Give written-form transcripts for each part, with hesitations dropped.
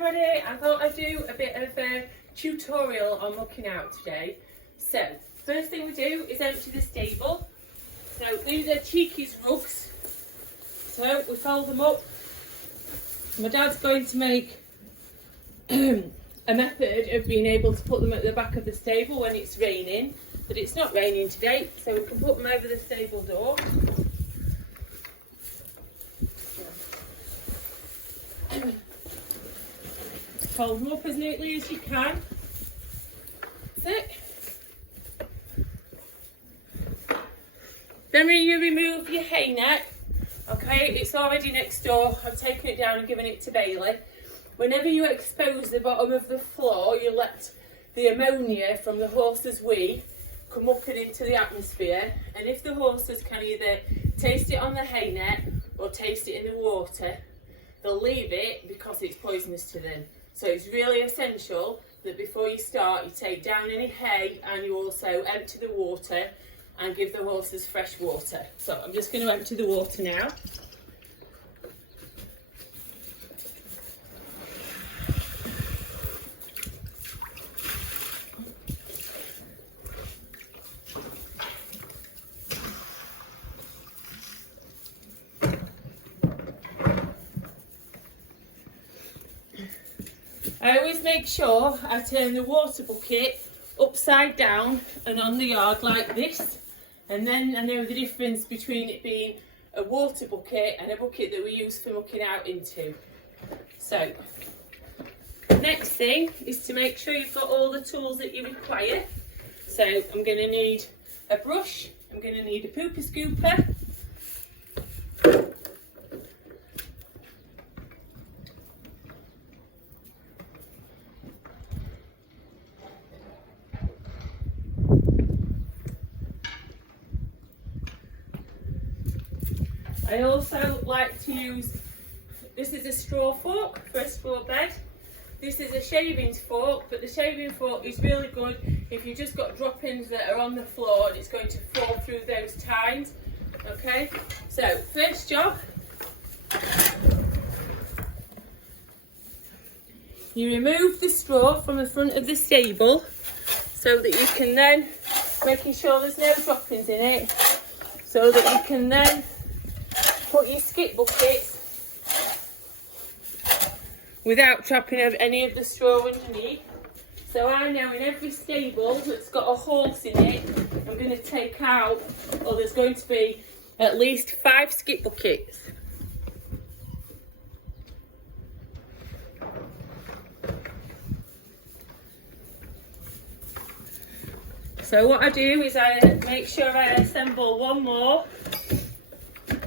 everybody, I thought I'd do a bit of a tutorial on mucking out today. So, first thing we do is empty the stable. So these are Cheeky's rugs. So we fold them up. My dad's going to make a method of being able to put them at the back of the stable when it's raining. But it's not raining today, so we can put them over the stable door. Fold them up as neatly as you can. That's it. Then you remove your hay net. Okay, it's already next door. I've taken it down and given it to Bailey. Whenever you expose the bottom of the floor, you let the ammonia from the horse's wee come up and into the atmosphere. And if the horses can either taste it on the hay net or taste it in the water, they'll leave it because it's poisonous to them. So it's really essential that before you start, you take down any hay and you also empty the water and give the horses fresh water. So I'm just going to empty the water now. I always make sure I turn the water bucket upside down and on the yard like this, and then I know the difference between it being a water bucket and a bucket that we use for mucking out into. So, next thing is to make sure you've got all the tools that you require. So I'm going to need a brush, I'm going to need a pooper scooper, I also like to use, this is a straw fork for a straw bed. This is a shavings fork, but the shaving fork is really good if you've just got droppings that are on the floor and it's going to fall through those tines. Okay, so first job, you remove the straw from the front of the stable so that you can then, making sure there's no droppings in it, so that you can then put your skip bucket without trapping any of the straw underneath. So I know in every stable that's got a horse in it, I'm going to take out, or there's going to be at least 5 skip buckets. So what I do is I make sure I assemble one more,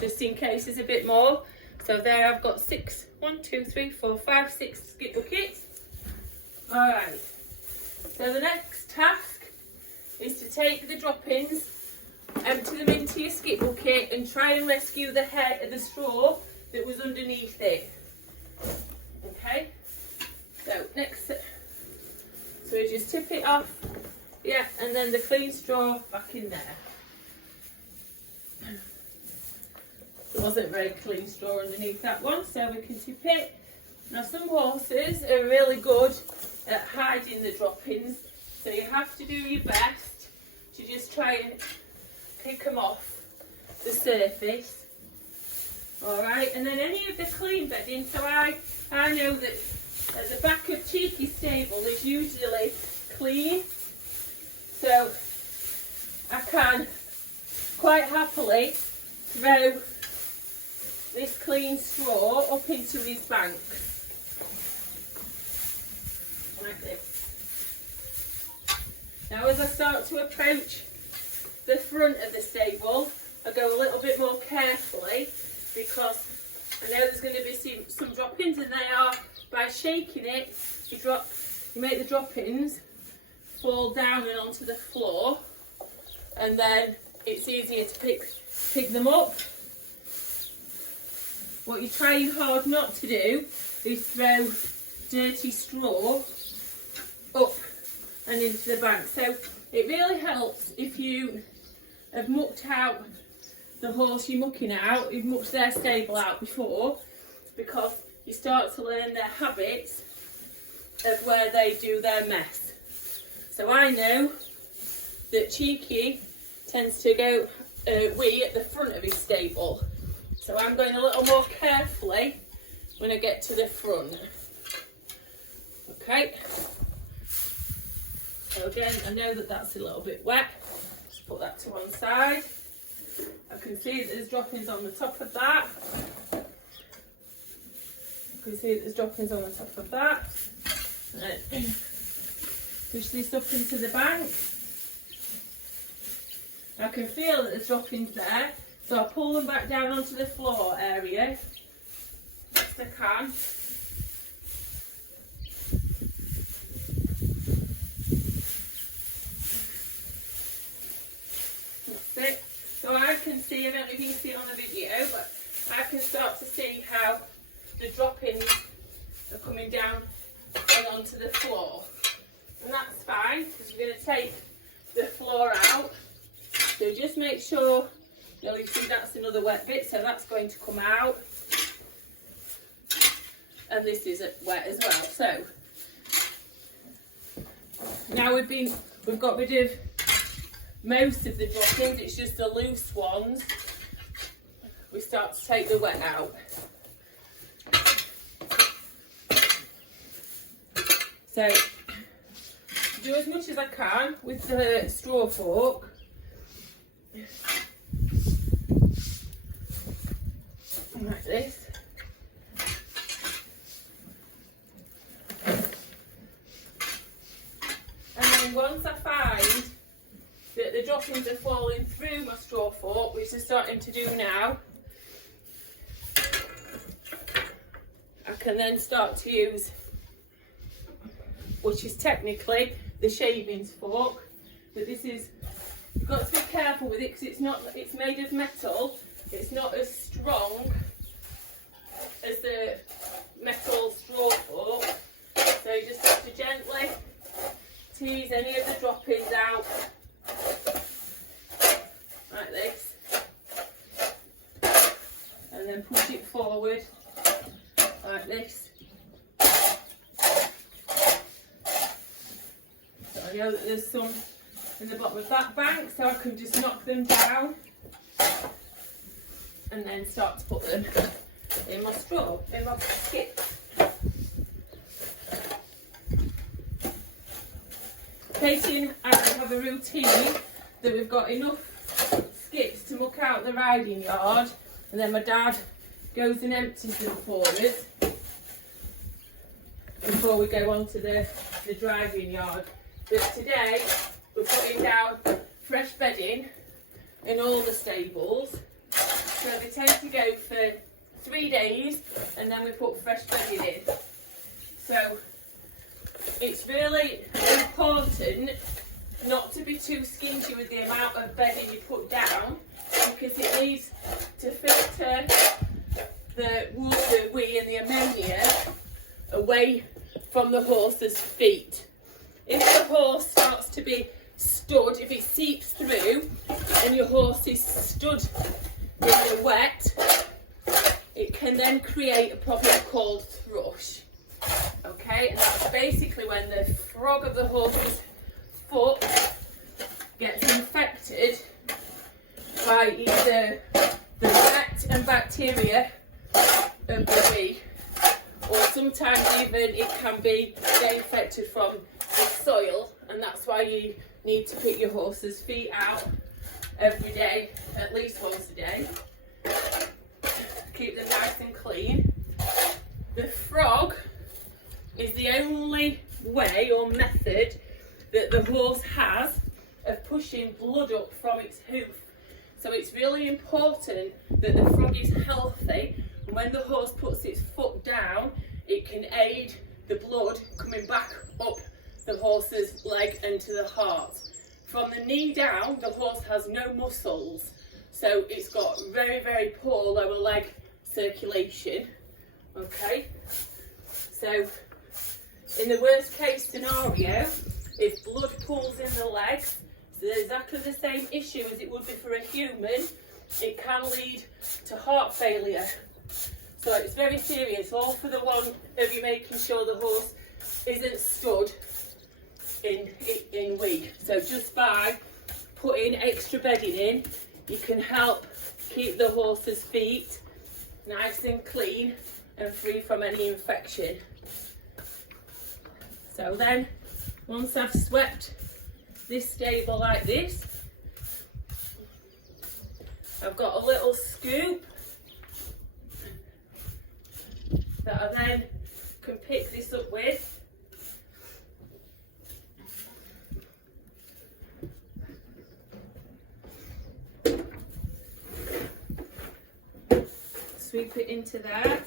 just in case there's a bit more. So there I've got 6, 1, 2, 3, 4, 5, 6 skip buckets. Alright, so the next task is to take the droppings, empty them into your skip bucket and try and rescue the head of the straw that was underneath it. Okay, so next, so we just tip it off, yeah, and then the clean straw back in there. There wasn't very clean straw underneath that one, so we can tip it. Now some horses are really good at hiding the droppings, so you have to do your best to just try and pick them off the surface. Alright, and then any of the clean bedding, so I know that at the back of Cheeky's stable is usually clean, so I can quite happily throw this clean straw up into his bank, like this. Now as I start to approach the front of the stable, I go a little bit more carefully because I know there's going to be some droppings, and they are, by shaking it, you make the droppings fall down and onto the floor, and then it's easier to pick them up. What you're trying hard not to do is throw dirty straw up and into the bank. So it really helps if you have mucked out the horse you're mucking out, you've mucked their stable out before, because you start to learn their habits of where they do their mess. So I know that Cheeky tends to go wee at the front of his stable. So I'm going a little more carefully when I get to the front. Okay. So again, I know that that's a little bit wet. Just put that to one side. I can see that there's droppings on the top of that. You can see that there's droppings on the top of that. Push this up into the bank. I can feel that there's droppings there, so I'll pull them back down onto the floor area best I can. That's it. So I can see, I don't know if you can see it on the video, but I can start to see how the droppings are coming down and onto the floor. And that's fine, because we're going to take the floor out. So just make sure, you see that's another wet bit, so that's going to come out. And this is wet as well. So now we've got rid of most of the droppings, it's just the loose ones. We start to take the wet out. So do as much as I can with the straw fork. Like this. And then once I find that the droppings are falling through my straw fork, which they're starting to do now, I can then start to use, which is technically the shavings fork, but this is, you've got to be careful with it because it's made of metal. It's not as strong as the metal straw fork, so you just have to gently tease any of the droppings out like this, and then push it forward like this. So I know that there's some in the bottom of that bank, so I can just knock them down and then start to put them in my straw, in my skips. Katie and I have a routine that we've got enough skips to muck out the riding yard, and then my dad goes and empties them for us before we go on to the driving yard. But today we're putting down fresh bedding in all the stables. So they tend to go for 3 days and then we put fresh bedding in. So it's really important not to be too stingy with the amount of bedding you put down, because it needs to filter the water, wee and the ammonia away from the horse's feet. If the horse starts to be stood, if it seeps through and your horse is stood in the wet, it can then create a problem called thrush. Okay, and that's basically when the frog of the horse's foot gets infected by either the wet and bacteria of the wee, or sometimes even it can be get infected from the soil, and that's why you need to pick your horse's feet out every day, at least once a day. Keep them nice and clean. The frog is the only way or method that the horse has of pushing blood up from its hoof. So it's really important that the frog is healthy, and when the horse puts its foot down, it can aid the blood coming back up the horse's leg and to the heart. From the knee down, the horse has no muscles, so it's got very, very poor lower leg circulation. Okay, so in the worst case scenario, if blood pools in the legs, so there's exactly the same issue as it would be for a human, it can lead to heart failure. So it's very serious, all for the one of you making sure the horse isn't stood in week. So just by putting extra bedding in, you can help keep the horse's feet nice and clean and free from any infection. So then, once I've swept this stable like this, I've got a little scoop that I then can pick this up with. Sweep it into there.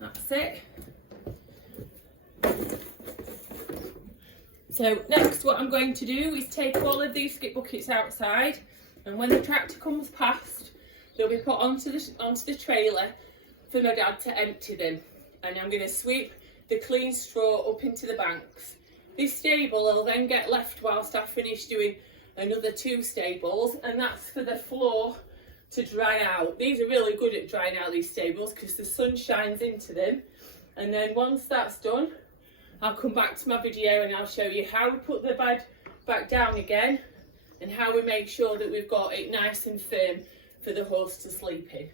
That's it. So next what I'm going to do is take all of these skip buckets outside, and when the tractor comes past, they'll be put onto the trailer for my dad to empty them. And I'm going to sweep the clean straw up into the banks. This stable will then get left whilst I finish doing another 2 stables, and that's for the floor to dry out. These are really good at drying out, these stables, because the sun shines into them. And then once that's done, I'll come back to my video and I'll show you how we put the bed back down again and how we make sure that we've got it nice and firm for the horse to sleep in.